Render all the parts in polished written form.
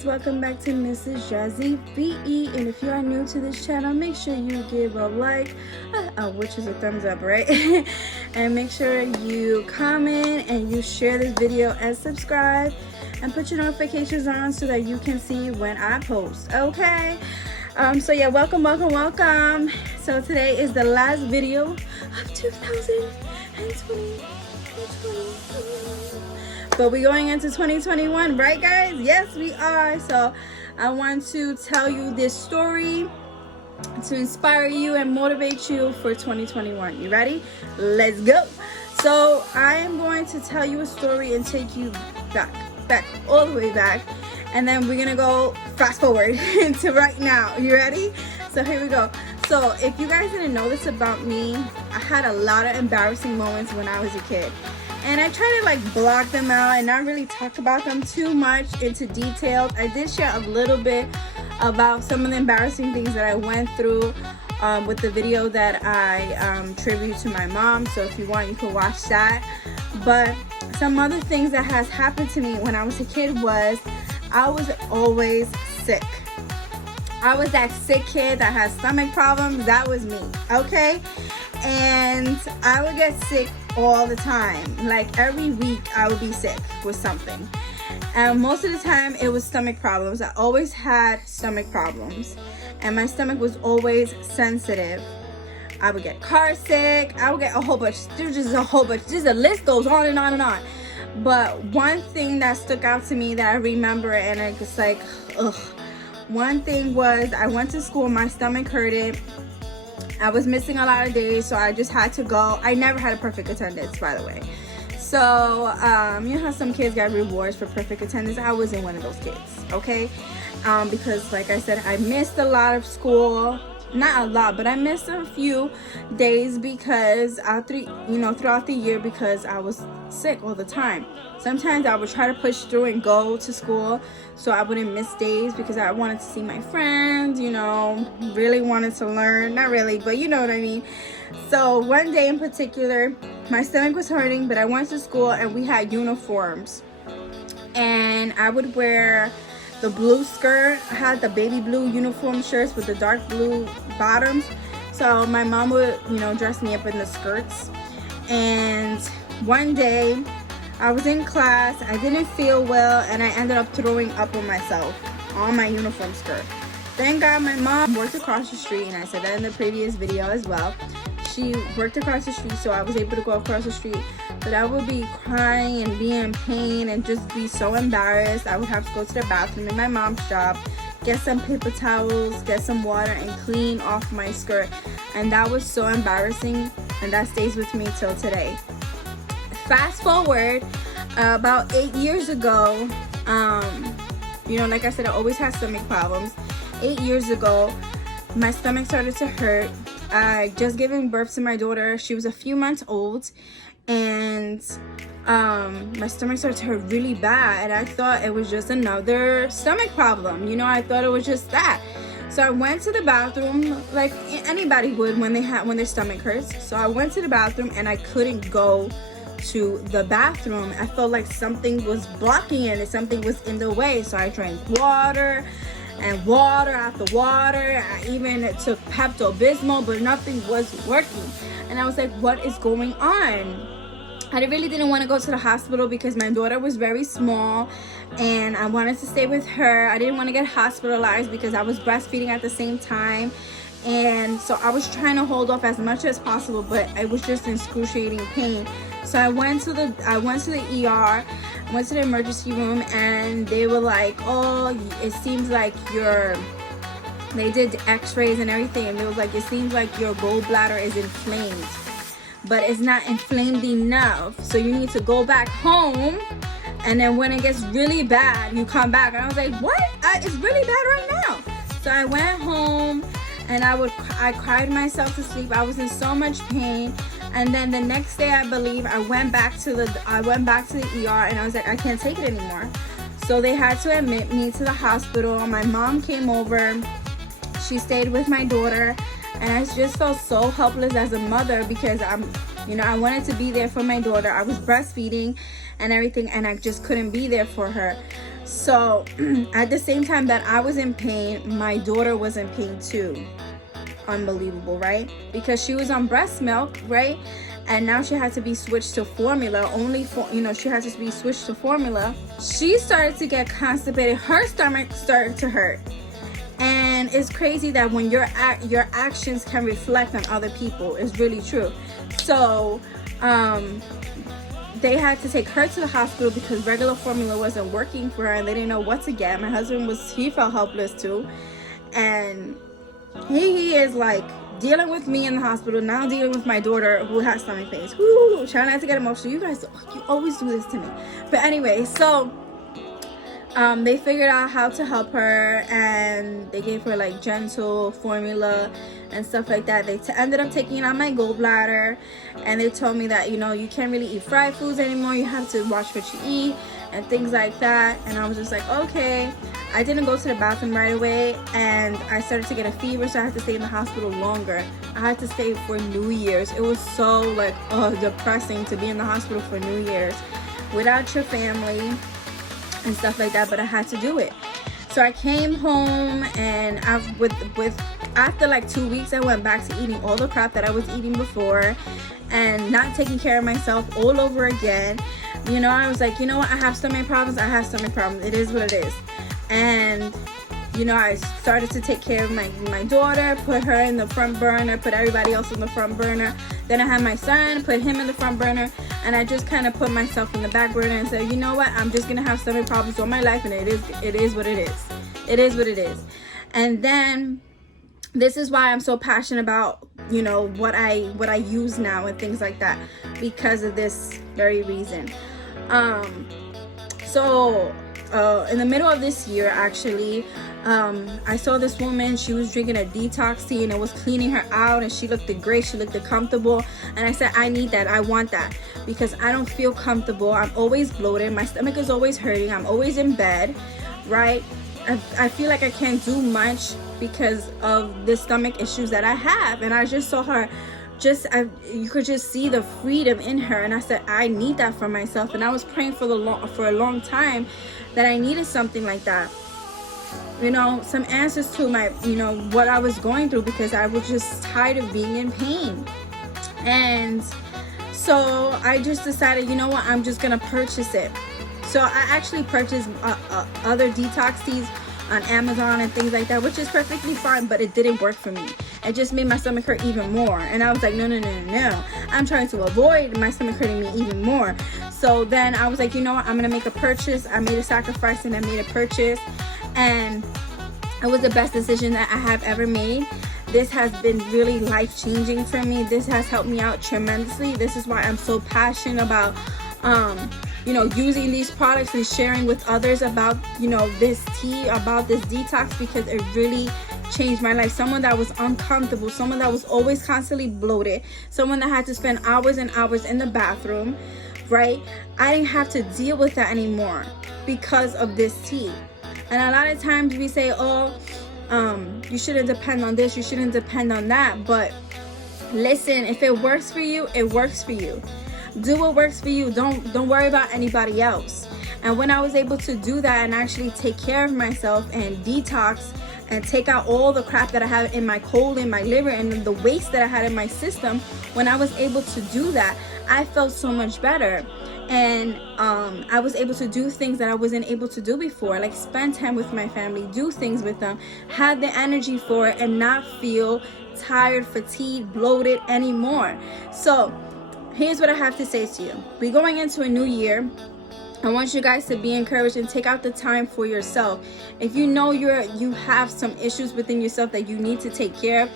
guys, welcome back to Mrs. Jazzy VE, and if you are new to this channel, make sure you give a like, which is a thumbs up, right? And make sure you comment and you share this video and subscribe and put your notifications on so that you can see when I post, okay? So yeah, welcome. So today is the last video of 2020. But we're going into 2021, right guys? Yes, we are. So I want to tell you this story to inspire you and motivate you for 2021. You ready? Let's go. So I am going to tell you a story and take you back, all the way back. And then we're gonna go fast forward into right now. You ready? So here we go. So if you guys didn't know this about me, I had a lot of embarrassing moments when I was a kid. And I try to like block them out and not really talk about them too much into detail. I did share a little bit about some of the embarrassing things that I went through with the video that I tribute to my mom. So if you want, you can watch that. But some other things that has happened to me when I was a kid was I was always sick. I was that sick kid that has stomach problems. That was me, okay? And I would get sick all the time. Like every week I would be sick with something. And most of the time it was stomach problems. I always had stomach problems. And my stomach was always sensitive. I would get car sick. I would get a whole bunch. There's just a whole bunch. Just the list goes on and on and on. But one thing that stuck out to me that I remember, and I was like, ugh. One thing was I went to school, my stomach hurted. I was missing a lot of days, so I just had to go. I never had a perfect attendance, by the way. So, you know how some kids got rewards for perfect attendance? I wasn't one of those kids, okay? Because, like I said, I missed a lot of school. Not a lot, but I missed a few days because throughout the year because I was sick all the time. Sometimes I would try to push through and go to school so I wouldn't miss days because I wanted to see my friends, really wanted to learn. Not really, but you know what I mean. So one day in particular, my stomach was hurting, but I went to school and we had uniforms. And I would wear the blue skirt. I had the baby blue uniform shirts with the dark blue bottoms. So my mom would, dress me up in the skirts. And one day I was in class, I didn't feel well, and I ended up throwing up on myself on my uniform skirt. Thank God my mom worked across the street, and I said that in the previous video as well. She worked across the street, so I was able to go across the street. But I would be crying and be in pain and just be so embarrassed. I would have to go to the bathroom in my mom's shop, get some paper towels, get some water, and clean off my skirt. And that was so embarrassing, and that stays with me till today. Fast forward, about 8 years ago, like I said, I always had stomach problems. 8 years ago, my stomach started to hurt. I just given birth to my daughter. She was a few months old, and my stomach started to hurt really bad, and I thought it was just another stomach problem. I thought it was just that. So I went to the bathroom like anybody would when their stomach hurts. So I went to the bathroom and I couldn't go to the bathroom. I felt like something was blocking it and something was in the way. So I drank water and water after water. I even took Pepto-Bismol, but nothing was working. And I was like, what is going on? I really didn't want to go to the hospital because my daughter was very small and I wanted to stay with her. I didn't want to get hospitalized because I was breastfeeding at the same time. And so I was trying to hold off as much as possible, but I was just in excruciating pain. So I went to the ER, I went to the emergency room, and they were like, oh, it seems like they did x-rays and everything, and they was like, it seems like your gallbladder is inflamed, but it's not inflamed enough, so you need to go back home, and then when it gets really bad, you come back. And I was like, what? It's really bad right now. So I went home, and I cried myself to sleep. I was in so much pain. And then the next day, I believe, I went back to the ER, and I was like, I can't take it anymore. So they had to admit me to the hospital. My mom came over. She stayed with my daughter, and I just felt so helpless as a mother because I wanted to be there for my daughter. I was breastfeeding and everything, and I just couldn't be there for her. So at the same time that I was in pain, my daughter was in pain too. Unbelievable, right? Because she was on breast milk, right? And now she had to be switched to formula. Only for, she had to be switched to formula. She started to get constipated. Her stomach started to hurt. And it's crazy that when your actions can reflect on other people. It's really true. So they had to take her to the hospital because regular formula wasn't working for her, and they didn't know what to get. My husband he felt helpless too, and he is like dealing with me in the hospital, now dealing with my daughter who has stomach pains. Woo, try not to get emotional. You guys, you always do this to me. But anyway, so they figured out how to help her, and they gave her like gentle formula and stuff like that. They ended up taking out my gallbladder, and they told me that you can't really eat fried foods anymore. You have to watch what you eat and things like that. And I was just like, okay. I didn't go to the bathroom right away, and I started to get a fever, so I had to stay in the hospital longer. I had to stay for New Year's. It was so like depressing to be in the hospital for New Year's without your family and stuff like that, but I had to do it. So I came home, and after like 2 weeks, I went back to eating all the crap that I was eating before and not taking care of myself all over again. I was like, what? I have stomach problems. It is what it is. And I started to take care of my daughter, put her in the front burner, put everybody else in the front burner. Then I had my son, put him in the front burner, and I just kind of put myself in the back burner and said, I'm just gonna have stomach problems all my life, and it is what it is. It is what it is. And then this is why I'm so passionate about what I use now and things like that, because of this very reason. In the middle of this year, actually, I saw this woman. She was drinking a detox tea, and it was cleaning her out, and she looked great. She looked comfortable, and I said, I need that. I want that, because I don't feel comfortable. I'm always bloated. My stomach is always hurting. I'm always in bed, right? I feel like I can't do much because of the stomach issues that I have. And I just saw her, you could just see the freedom in her, and I said, I need that for myself. And I was praying for a long time that I needed something like that, some answers to my what I was going through, because I was just tired of being in pain. And so I just decided, what, I'm just gonna purchase it. So I actually purchased other detox teas on Amazon and things like that, which is perfectly fine, but it didn't work for me. It just made my stomach hurt even more. And I was like, no. I'm trying to avoid my stomach hurting me even more. So then I was like, I'm going to make a purchase. I made a sacrifice, and I made a purchase. And it was the best decision that I have ever made. This has been really life-changing for me. This has helped me out tremendously. This is why I'm so passionate about using these products and sharing with others about this tea, about this detox, because it really changed my life. Someone that was uncomfortable, someone that was always constantly bloated, someone that had to spend hours and hours in the bathroom, right? I didn't have to deal with that anymore because of this tea. And a lot of times we say, you shouldn't depend on this, you shouldn't depend on that. But listen, if it works for you, it works for you. Do what works for you. Don't worry about anybody else. And when I was able to do that and actually take care of myself and detox and take out all the crap that I had in my colon, my liver, and the waste that I had in my system, when I was able to do that, I felt so much better. And I was able to do things that I wasn't able to do before, like spend time with my family, do things with them, have the energy for it, and not feel tired, fatigued, bloated anymore. So here's what I have to say to you. We're going into a new year. I want you guys to be encouraged and take out the time for yourself. If you know you have some issues within yourself that you need to take care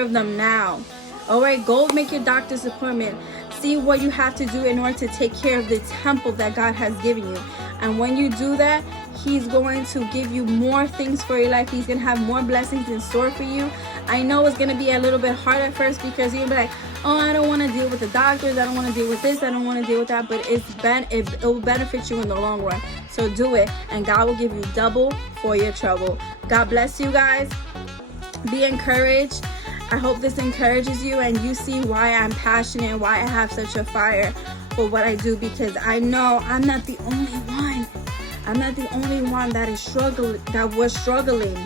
of them now. All right, go make your doctor's appointment. See what you have to do in order to take care of the temple that God has given you. And when you do that, He's going to give you more things for your life. He's going to have more blessings in store for you. I know it's going to be a little bit hard at first, because you'll be like, I don't want to deal with the doctors. I don't want to deal with this. I don't want to deal with that. But it will benefit you in the long run. So do it, and God will give you double for your trouble. God bless you guys. Be encouraged. I hope this encourages you, and you see why I'm passionate and why I have such a fire for what I do, because I know I'm not the only one. I'm not the only one that is struggling, that was struggling.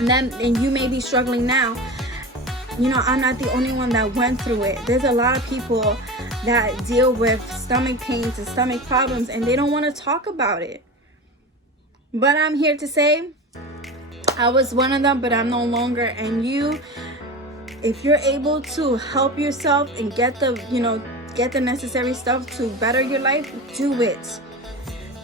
And you may be struggling now. You know, I'm not the only one that went through it. There's a lot of people that deal with stomach pains and stomach problems, and they don't want to talk about it. But I'm here to say, I was one of them, but I'm no longer. And you, if you're able to help yourself and get the necessary stuff to better your life, do it.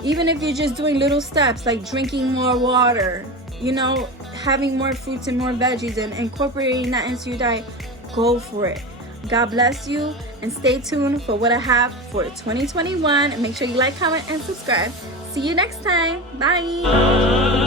Even if you're just doing little steps like drinking more water, you know, having more fruits and more veggies and incorporating that into your diet, go for it. God bless you, and stay tuned for what I have for 2021. And make sure you like, comment, and subscribe. See you next time. Bye.